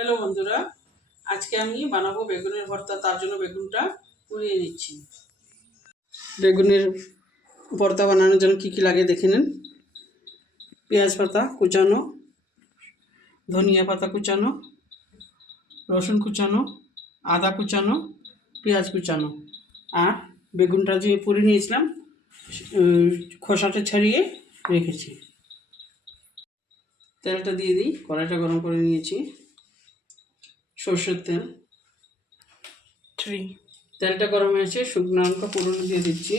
Hello বন্ধুরা, আজকে আমি বানাবো বেগুনের ভর্তা। তার জন্য বেগুনটা পুড়িয়ে নিচ্ছি। বেগুনের ভর্তা বানানোর জন্য কী কী লাগে দেখে নিন। পেঁয়াজ পাতা কুচানো, ধনিয়া পাতা কুচানো, রসুন কুচানো, আদা কুচানো, পেঁয়াজ কুচানো, আর বেগুনটা যে পুড়িয়ে নিয়েছিলাম খোসাটা ছাড়িয়ে রেখেছি। তেলটা দিয়ে দিই। কড়াইটা গরম করে নিয়েছি। সর্ষের তেল। তেলটা গরম হয়েছে, শুকনো লঙ্কা ফোড়ন দিয়ে দিচ্ছি।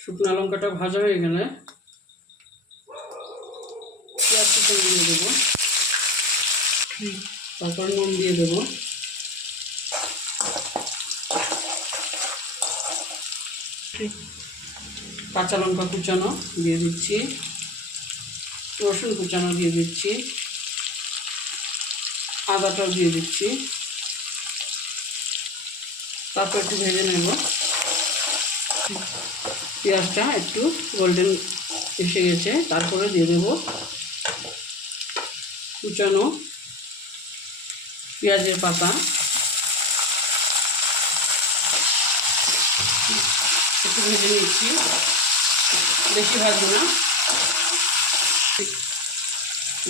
শুকনো লঙ্কাটা ভাজা হয়ে গেলে পেঁয়াজ কুচি দিয়ে দেবো। তারপর নুন দিয়ে দেবো। কাঁচা লঙ্কা কুচানো দিয়ে দিচ্ছি। রসুন কুচানো দিয়ে দিচ্ছি। আদাটাও দিয়ে দিচ্ছি। তারপর একটু ভেজে নেব। পেঁয়াজটা একটু গোল্ডেন এসে গেছে, তারপরে দিয়ে দেবো কুচানো পেঁয়াজের পাতা। একটু ভেজে নিচ্ছি, বেশি ভাজবো না।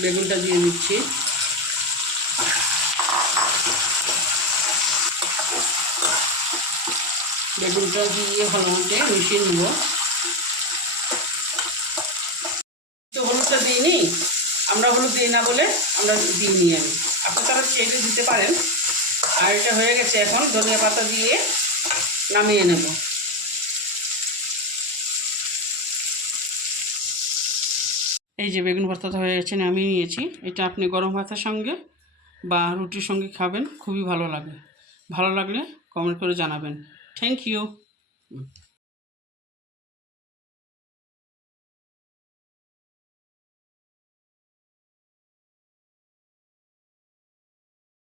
বেগুনটা দিয়ে দিচ্ছি। বেগুনটা দিয়ে ভালো মতো মিশিয়ে নেব। তো হলুদটা দিইনি, আমরা হলুদ দিই না বলে আমরা দিইনি। আপনারা চাইলে দিতে পারেন। আর এটা হয়ে গেছে, এখন ধনিয়া পাতা দিয়ে নামিয়ে নেব। এই যে বেগুন ভর্তাটা হয়ে গেছে, নামিয়ে নিয়েছি। এটা আপনি গরম ভাতের সঙ্গে বা রুটির সঙ্গে খাবেন, খুবই ভালো লাগে। ভালো লাগলে কমেন্ট করে জানাবেন। Thank you.